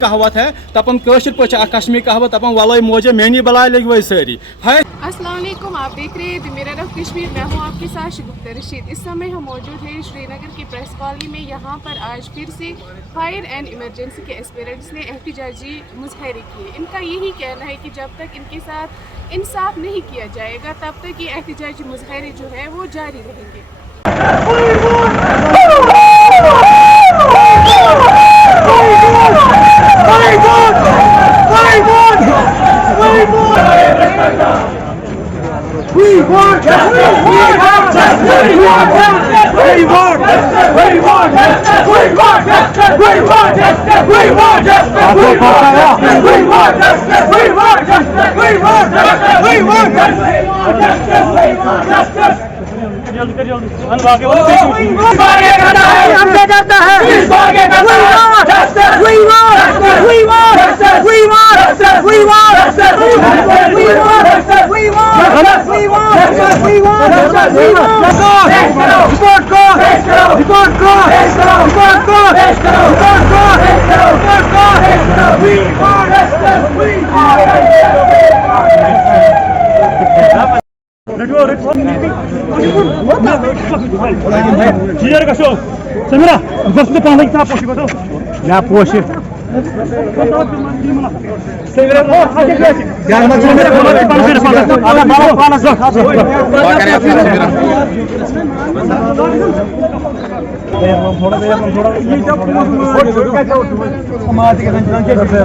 कहावत है तपन कशर पे कश्मीर कहावत तपन वल मोजे मेनी बलाय लग वही सारी है। अस्सलाम वालेकुम, आप देख रहे हैं मेरा रफ कश्मीर। मैं हूं आपके साथ शगुफ्ता रशीद। इस समय हम मौजूद हैं श्रीनगर की प्रेस कॉलोनी में। यहाँ पर आज फिर से फायर एंड इमरजेंसी के एस्पिरेंट्स ने एहतजाजी मुजाहरे किए। इनका यही कहना है कि जब तक इनके साथ इंसाफ नहीं किया जाएगा तब तक ये एहतजाजी मुजाहरे जो है वो जारी रहेंगे। We want justice! We want justice! We want justice! We want justice! We want justice! We want justice! We want justice! We want justice! We want justice! We want justice! We want justice! We want justice! We want justice! We want justice! आगे करना है, हमसे करता है। आगे करना है। Justice! We want justice! We want justice! We want justice! We want justice! We want justice! We want justice! We want justice! We want justice! We want justice! We want justice! Report को! Report को! Report को! Report को! Report को! We want justice! We want justice! Clear ka show. Samira, bas to panig ta poshi bato. Na poshi. Samira mo aage gachi. Yaar ma Samira ko pana ada baba pana zo. Ba kare apne Samira. थोड़ा ये जब कैसे समाज के रंजन के बिलाल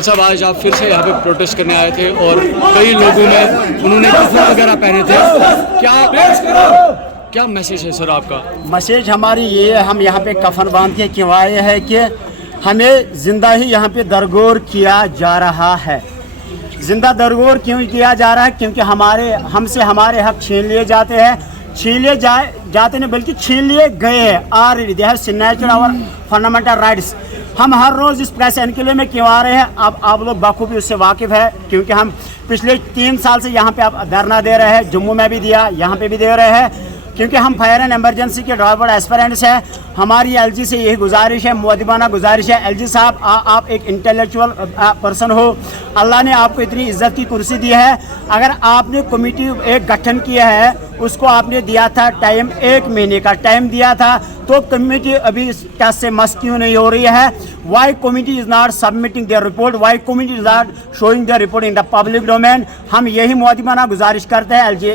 साहब, आज आप फिर से यहाँ पे प्रोटेस्ट करने आए थे और कई लोगों ने उन्होंने कपड़े वगैरह पहने थे। क्या मैसेज है सर आपका? मैसेज हमारी ये है, हम यहाँ पे कफन बांध के क्यों आए हैं कि हमें जिंदा ही यहाँ पे दरगोर किया जा रहा है। जिंदा दरगोर क्यों किया जा रहा है? क्योंकि हमसे हमारे हक छीन लिए जाते हैं। छीन लिए जाते नहीं बल्कि छीन लिए गए हैं। Already they have snatched our fundamental rights. हम हर रोज़ इस प्रेस एनक्लेव में क्यों आ रहे हैं? अब आप लोग बखूबी उससे वाकिफ़ है, क्योंकि हम पिछले 3 साल से यहाँ पे आप धरना दे रहे हैं। जम्मू में भी दिया, यहाँ पे भी दे रहे हैं, क्योंकि हम फायर एंड इमरजेंसी के ड्राइवर एस्पिरेंट्स हैं। हमारी एलजी से यही गुजारिश है, मुअद्दिबाना गुजारिश है। एलजी साहब, आप एक इंटेलेक्चुअल पर्सन हो, अल्लाह ने आपको इतनी इज्जत की कुर्सी दी है। अगर आपने कमेटी एक गठन किया है, उसको आपने दिया था टाइम, 1 महीने का टाइम दिया था, तो कमेटी अभी इस टेस्ट से मस क्यों नहीं हो रही है? Why committee is not submitting their report? Why committee is not showing their report in the public domain? हम यही मुअद्दिबाना गुजारिश करते हैं एलजी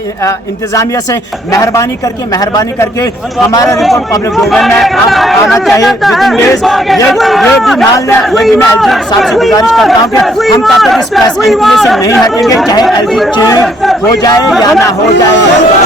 इंतजामिया से, मेहरबानी करके हमारा रिपोर्ट पब्लिक डोमेन में आना चाहिए। विदिन डेज ये भी मान लें, लेकिन मैं एलजी साहब से गुजारिश करता हूँ कि हम तब तक इस प्रेस एनक्लेव से नहीं हटेंगे, चाहे एलजी चेंज हो जाए या ना हो जाए।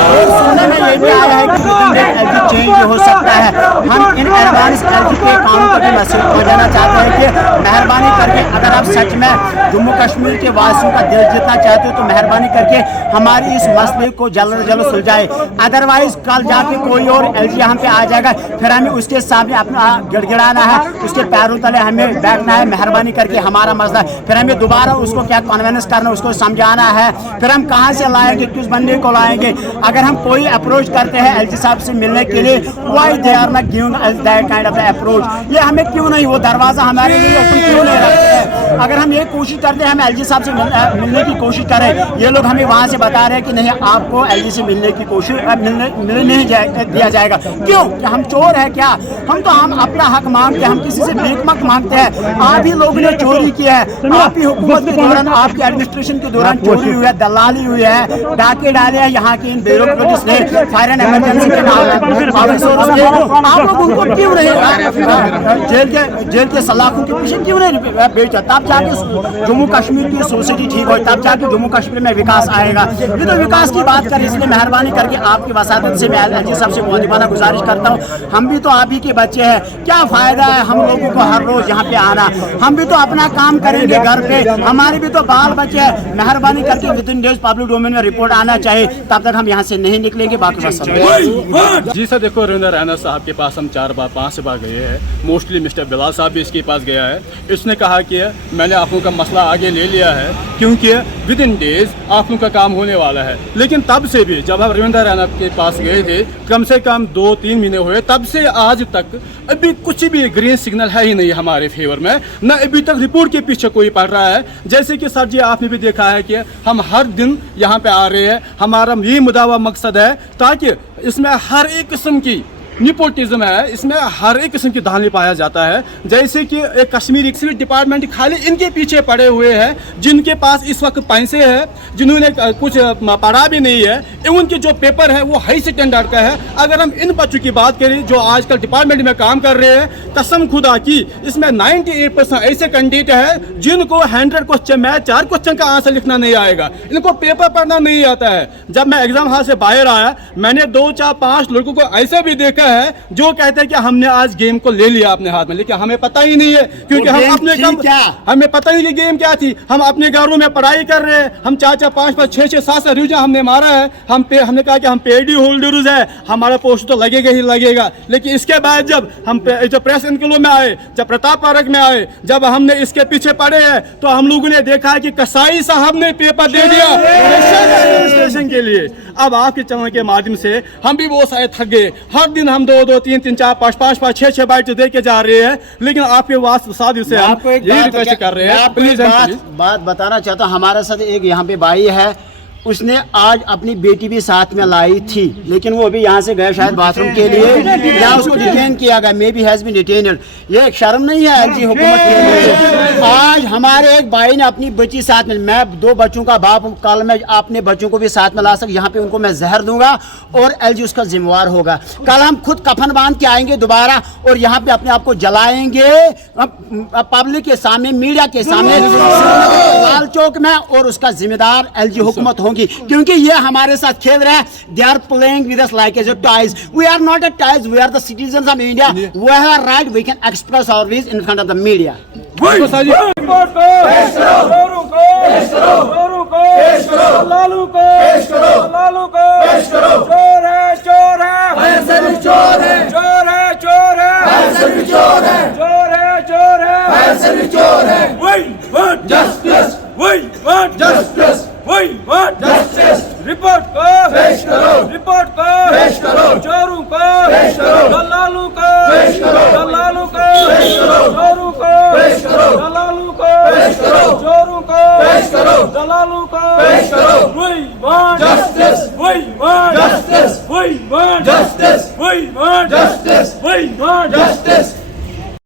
सुनने में ये भी आया है कि विदिन डेज एलजी चेंज हो सकता है। हम इन एडवांस एलजी के कानून को भी मैसेज पहुँचाना चाहते हैं कि मेहरबानी करके अगर आप सच में जम्मू कश्मीर के वासियों का दिल जीतना चाहते हो तो मेहरबानी करके हमारी इस मसले को जल्द से जल्द सुलझाए। अदरवाइज कल जाके कोई और एलजी यहाँ पे आ जाएगा, फिर हमें उसके सामने अपना गिड़गिड़ाना है, उसके पैरों तले हमें बैठना है। मेहरबानी करके हमारा मसला, फिर हमें दोबारा उसको क्या कन्विंस करना, उसको समझाना है। फिर हम कहाँ से लाएंगे, किस बंदे को लाएंगे? अगर हम कोई अप्रोच करते हैं एलजी साहब से मिलने के लिए, why they are not giving us that kind of approach? ये हमें क्यों नहीं, वो दरवाज़ा हमारे लिए ओपन क्यों नहीं रखते हैं? अगर हम ये कोशिश करते हैं हम एलजी साहब से मिलने की कोशिश करें, ये लोग हमें वहाँ से बता रहे हैं कि नहीं, आपको एलजी से मिलने की कोशिश मिलने नहीं दिया जाएगा। क्यों? कि हम चोर है क्या? हम अपना हक मांगते हैं, हम किसी से भीख मत मांगते हैं। आप ही लोगों ने चोरी किया है, आप ही हुकूमत के दौरान, आपके एडमिनिस्ट्रेशन के दौरान चोरी हुई है, दलाली हुई है, डाके डाले हैं यहाँ के इन ब्यूरोक्रेट्स ने, फायर एंड इमरजेंसी के ऑफिसर्स ने। आप लोग उनको क्यों नहीं जेल के सलाखों के पीछे क्यों नहीं बेचा? तब जाके जम्मू कश्मीर की सोसाइटी ठीक हो, तब जाके जम्मू कश्मीर में विकास आएगा। ये तो विकास की बात करें, इसलिए मेहरबानी करके आपकी वसादत से मैं एलजी साहब से मुआदिबाना गुजारिश करता हूँ, हम भी तो आप ही के बच्चे हैं, क्या फायदा है हम लोगों को हर रोज यहाँ पे आना? हम भी तो अपना काम करेंगे घर पे, हमारे भी तो बाल बच्चे हैं। मेहरबानी करके with in days public domain में रिपोर्ट आना चाहिए, तब तक हम यहाँ से नहीं निकलेंगे। बाकी जी सर, देखो रविंद्र रैना साहब के पास हम 4-5 बार गए हैं, मोस्टली मिस्टर बिलाल साहब भी इसके पास गया है। इसने कहा कि मैंने आप लोगों का मसला आगे ले लिया है क्योंकि विद इन डेज आप लोगों का काम होने वाला है। लेकिन तब से भी जब हम रविंद्र रैना के पास गए थे, कम से कम 2-3 महीने हुए, तब से आज तक अभी कुछ भी ग्रीन सिग्नल है ही नहीं हमारे फेवर में, न अभी तक रिपोर्ट के पीछे कोई पड़ रहा है। जैसे कि सर जी आपने भी देखा है कि हम हर दिन यहाँ पे आ रहे हैं, हमारा ये मुदावा मकसद है ताकि इसमें हर एक किस्म की निपोटिज्म है, इसमें हर एक किस्म की धांधली पाया जाता है। जैसे कि एक कश्मीरी सिविल डिपार्टमेंट खाली इनके पीछे पड़े हुए हैं, जिनके पास इस वक्त पैसे हैं, जिन्होंने कुछ पढ़ा भी नहीं है, उनके जो पेपर है वो हाई स्टैंडर्ड का है। अगर हम इन बच्चों की बात करें जो आजकल डिपार्टमेंट में काम कर रहे हैं, कसम खुदा की इसमें 98% ऐसे कैंडिडेट है जिनको 100 क्वेश्चन में 4 क्वेश्चन का आंसर लिखना नहीं आएगा, इनको पेपर पढ़ना नहीं आता है। जब मैं एग्जाम हॉल से बाहर आया, मैंने 2-4-5 लड़कों को ऐसे भी देखा है जो कहते हैं कि हमने आज गेम को ले लिया अपने हाथ में, लेकिन हमें पता ही नहीं है क्योंकि हम अपने हमें पता ही नहीं गेम क्या थी। हम अपने घरों में पढ़ाई कर रहे हैं, हम 4-4, 5-5, 6-6, 7 रिविजन हमने मारा है, हमने कहा कि हम पेडी होल्डर्स है, हमारा पोस्ट तो लगेगा ही लगेगा। लेकिन इसके बाद जब हम जो प्रेस इनकलो में आए, जब प्रताप पार्क में आए, जब हमने इसके पीछे पड़े हैं, तो हम लोगों ने देखा है कि कसाई साहब ने पेपर दे दिया एडमिनिस्ट्रेशन के लिए। अब आपके चैनल के माध्यम से हम भी वो शायद थक गए, हर दिन हम 2-2, 3-3, 4, 5, 6 बाइट दे के जा रहे हैं, लेकिन आपके वास्ते साथ से हम यही रिक्वेस्ट कर रहे हैं। प्लीज बात बताना चाहता हूँ, हमारे साथ एक यहाँ पे भाई है, उसने आज अपनी बेटी भी साथ में लाई थी, लेकिन वो अभी यहाँ से गए शायद बाथरूम के लिए, या उसको डिटेन किया गया, maybe has been detained. ये एक शर्म नहीं है एलजी हुकूमत के लिए? आज हमारे एक भाई ने अपनी बच्ची साथ में, मैं 2 बच्चों का बाप हूँ, कल मैं अपने बच्चों को भी साथ में ला सकता, यहाँ पे उनको मैं जहर दूंगा और एलजी उसका जिम्मेवार होगा। कल हम खुद कफन बांध के आएंगे दोबारा और यहाँ पे अपने आप को जलाएंगे पब्लिक के सामने, मीडिया के सामने, लाल चौक में, और उसका जिम्मेदार एलजी हुकूमत होगी, क्योंकि ये हमारे साथ खेल रहे हैं। They are playing with us like as a toys. We are not a toys, we are the citizens of India. We have a right, we can express our views in front of the media. We want justice. Report को पेश करो, report को पेश करो, चोरों को पेश करो, दलालों को पेश करो, दलालों को पेश करो, चोरों को पेश करो, दलालों को पेश करो, चोरों को पेश करो, दलालों को पेश करो। We want justice. We want justice. We want justice. We want justice. We want justice.